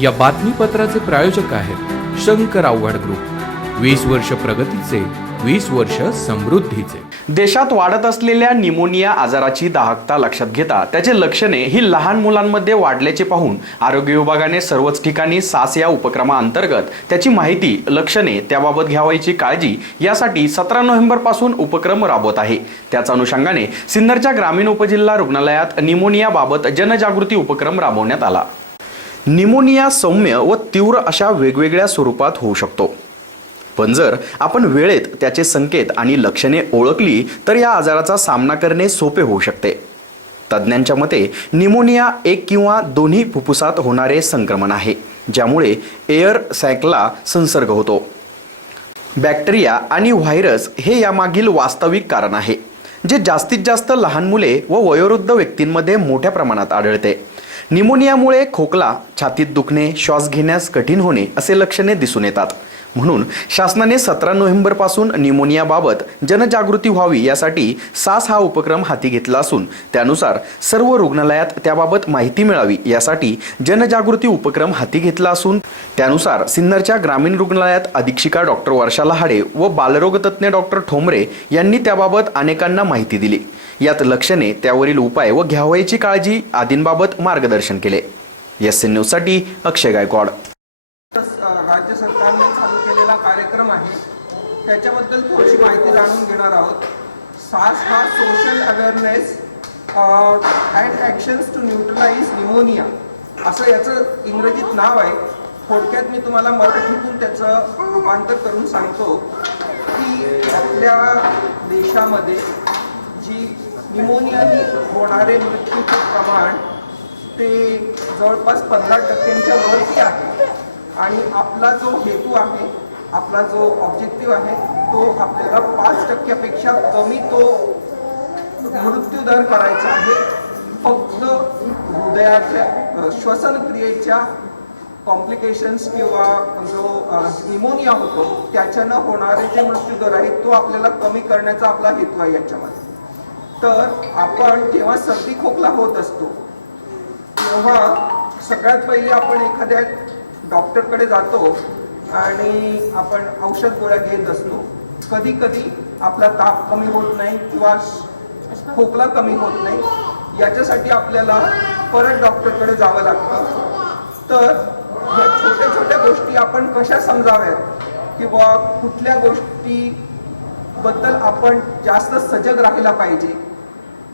या बातमीपत्राचे प्रायोजक आहेत शंकर आव्हाड ग्रुप. वीस वर्ष प्रगतीचे वीस वर्ष समृद्धीचे. देशात वाढत असलेल्या निमोनिया आजाराची दाहकता लक्षात घेता त्याचे लक्षणे ही लहान मुलांमध्ये वाढल्याचे पाहून आरोग्य विभागाने सर्वच ठिकाणी सास या उपक्रमाअंतर्गत त्याची माहिती लक्षणे त्याबाबत घ्यावायची काळजी यासाठी सतरा नोव्हेंबरपासून उपक्रम राबवत आहे. त्याच अनुषंगाने सिन्नरच्या ग्रामीण उपजिल्हा रुग्णालयात निमोनियाबाबत जनजागृती उपक्रम राबवण्यात आला. निमोनिया सौम्य व तीव्र अशा वेगवेगळ्या स्वरूपात होऊ शकतो. पण जर आपण वेळेत त्याचे संकेत आणि लक्षणे ओळखली तर या आजाराचा सामना करणे सोपे होऊ शकते. तज्ज्ञांच्या मते निमोनिया एक किंवा दोन्ही फुफ्फुसात होणारे संक्रमण आहे ज्यामुळे एअर सॅकला संसर्ग होतो. बॅक्टेरिया आणि व्हायरस हे यामागील वास्तविक कारण आहे जे जास्तीत जास्त लहान मुले व वयोवृद्ध व्यक्तींमध्ये मोठ्या प्रमाणात आढळते. निमोनियामुळे खोकला छातीत दुखणे श्वास घेण्यास कठीण होणे असे लक्षणे दिसून येतात. म्हणून शासनाने सतरा नोव्हेंबरपासून निमोनियाबाबत जनजागृती व्हावी यासाठी सास हा उपक्रम हाती घेतला असून त्यानुसार सर्व रुग्णालयात त्याबाबत माहिती मिळावी यासाठी जनजागृती उपक्रम हाती घेतला असून त्यानुसार सिन्नरच्या ग्रामीण रुग्णालयात अधीक्षिका डॉक्टर वर्षा लहाडे व बालरोगतज्ञ डॉक्टर ठोंबरे यांनी त्याबाबत अनेकांना माहिती दिली. यात लक्षणे त्यावरील उपाय व घ्यावयाची काळजी आदींबाबत मार्गदर्शन केले. एस एन न्यूजसाठी अक्षय गायकवाड. राज्य सरकारने चालू केलेला कार्यक्रम आहे. त्याच्याबद्दल थोडीशी माहिती जाणून घेणार आहोत. सास हा social awareness and actions to neutralise pneumonia असं याचं इंग्रजीत नाव आहे. थोडक्यात मी तुम्हाला मराठीतून त्याचं रूपांतर करून सांगतो की आपल्या देशामध्ये जी निमोनियाने होणारे मृत्यूचे प्रमाण ते जवळपास पंधरा टक्क्यांच्या वरती आहे. आणि आपला जो हेतू आहे आपला जो ऑब्जेक्टिव्ह आहे तो आपल्याला पाच टक्क्यापेक्षा कमी तो मृत्यूदर करायचा आहे. फक्त हृदयाच्या श्वसनक्रियेच्या कॉम्प्लिकेशन्स किंवा जो निमोनिया होतो त्याच्यानं होणारे जे मृत्यूदर आहेत तो आपल्याला कमी करण्याचा आपला हेतू आहे याच्यामध्ये. तर आपण जेव्हा सर्दी खोकला होत असतो. तेव्हा सगळ्यात पहिले आपण एखाद्या डॉक्टरकडे जातो आणि आपण औषध गोळ्या घेत असतो. कधी कधी आपला ताप कमी होत नाही किंवा खोकला कमी होत नाही. याच्यासाठी आपल्याला परत डॉक्टरकडे जावं लागतं. तर या छोट्या छोट्या गोष्टी आपण कशा समजाव्यात? किंवा कुठल्या गोष्टीबद्दल आपण जास्त सजग राहायला पाहिजे?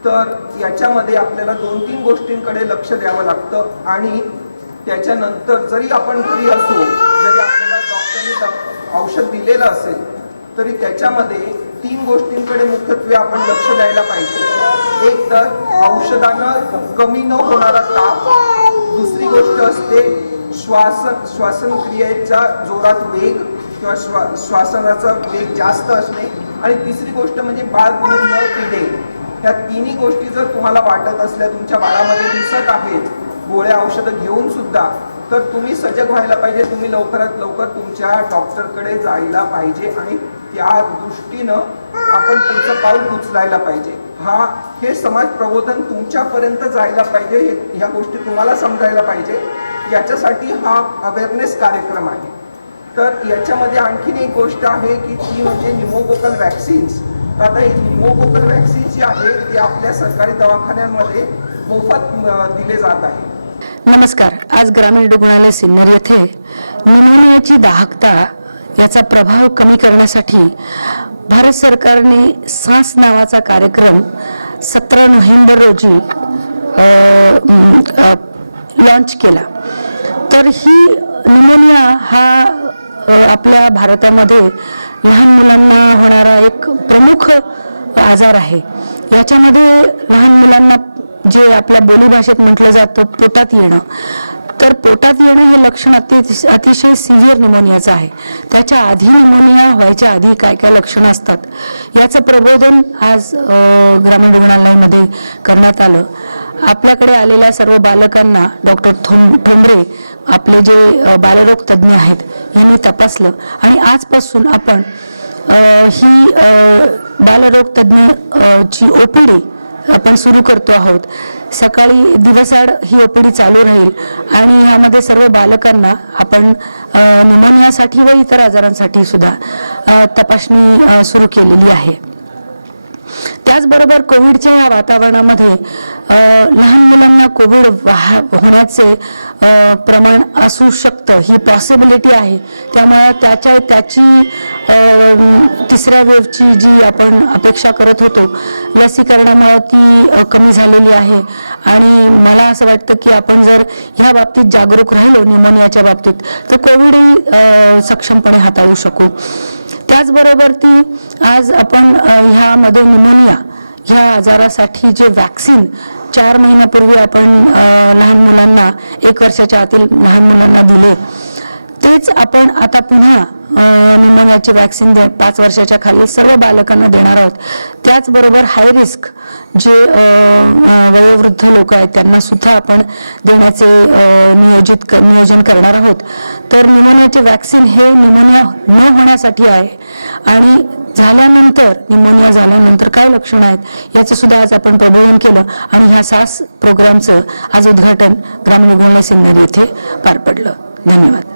तर याच्यामध्ये आपल्याला दोन तीन गोष्टींकडे लक्ष द्यावं लागतं आणि त्याच्यानंतर जरी आपण घरी असू जरी आपल्याला डॉक्टरने औषध दिलेलं असेल तरी त्याच्यामध्ये तीन गोष्टींकडे मुख्यत्वे आपण लक्ष द्यायला पाहिजे. एक तर औषधानं कमी न होणारा ताप. दुसरी गोष्ट असते श्वास श्वासनक्रियेचा जोरात वेग किंवा श्वा श्वासनाचा वेग जास्त असणे. आणि तिसरी गोष्ट म्हणजे बाळ न पिणे. त्या तिन्ही गोष्टी जर तुम्हाला वाटत असल्या तुमच्या बाळामध्ये दिसत आहेत गोळ्या औषधं घेऊन सुद्धा तर तुम्ही सजग व्हायला पाहिजे. तुम्ही लवकरात लवकर तुमच्या डॉक्टरकडे जायला पाहिजे आणि त्या दृष्टीनं आपण पुढचं पाऊल उचलायला पाहिजे. हा हे समाज प्रबोधन तुमच्यापर्यंत जायला पाहिजे हे ह्या गोष्टी तुम्हाला समजायला पाहिजे. याच्यासाठी हा अवेअरनेस कार्यक्रम आहे. तर याच्यामध्ये आणखीन एक गोष्ट आहे की ती म्हणजे निमोकोकल वॅक्सिन्स तर आता ही वॅक्सिन जी आहे ती आपल्या सरकारी दवाखान्यांमध्ये मोफत दिले जात आहे. नमस्कार. आज ग्रामीण रुग्णालय सिन्नर येथे निमोनियाची दाहकता याचा प्रभाव कमी करण्यासाठी भारत सरकारने सास नावाचा कार्यक्रम सतरा नोव्हेंबर रोजी लॉन्च केला. तर ही निमोनिया हा आपल्या भारतामध्ये लहान मुलांना होणारा एक प्रमुख आजार आहे. याच्यामध्ये लहान मुलांना जे आपल्या बोलीभाषेत म्हटलं जातं पोटात येणं. तर पोटात येणं हे लक्षण अति अतिशय सिव्हिअर निमोनियाचं आहे. त्याच्या आधी निमोनिया व्हायच्या आधी काय काय लक्षणं असतात? याचं प्रबोधन आज ग्रामीण रुग्णालयामध्ये करण्यात आलं. आपल्याकडे आलेल्या सर्व बालकांना डॉक्टर थोम ठोंबरे आपले जे बालरोग तज्ज्ञ आहेत यांनी तपासलं. आणि आजपासून आपण ही बालरोग तज्ज्ञ ची ओ पी डी आपण सुरू करतो आहोत. सकाळी दिवसाड ही ओपीडी चालू राहील आणि ह्यामध्ये सर्व बालकांना आपण अ, निमोनियासाठी व इतर आजारांसाठी सुद्धा तपासणी सुरू केलेली आहे. त्याचबरोबर कोविडच्या ह्या वातावरणामध्ये लहान मुलांना कोविड वाह होण्याचे प्रमाण असू शकतं ही पॉसिबिलिटी आहे. त्यामुळं त्याच्या त्याची तिसऱ्या वेव्हची जी आपण अपेक्षा करत होतो लसीकरणामुळं ती कमी झालेली आहे. आणि मला असं वाटतं की आपण जर ह्या बाबतीत जागरूक राहिलो निमोनियाच्या बाबतीत तर कोविडही सक्षमपणे हाताळू शकू. त्याचबरोबर ती आज आपण ह्यामध्ये निमोनिया ह्या आजारासाठी जे वॅक्सिन चार महिन्यापूर्वी आपण लहान मुलांना एक वर्षाच्या आतील लहान मुलांना दिले तेच आपण आता पुन्हा निमोनियाची वॅक्सिन दे पाच वर्षाच्या खाली सर्व बालकांना देणार आहोत. त्याचबरोबर हाय रिस्क जे वयोवृद्ध लोक आहेत त्यांना सुद्धा आपण देण्याचे नियोजित क- नियोजन करणार आहोत. तर निमोनियाचे वॅक्सिन हे निमोनिया न होण्यासाठी आहे. आणि झाल्यानंतर निमोनिया झाल्यानंतर काय लक्षणं आहेत याचं सुद्धा आज आपण प्रबोधन केलं. आणि ह्या सास प्रोग्रामचं आज उद्घाटन ग्रामीण रुग्णालय सिन्नर येथे पार पडलं. धन्यवाद.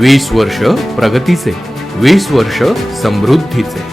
वीस वर्ष प्रगतीचे वीस वर्ष समृद्धीचे.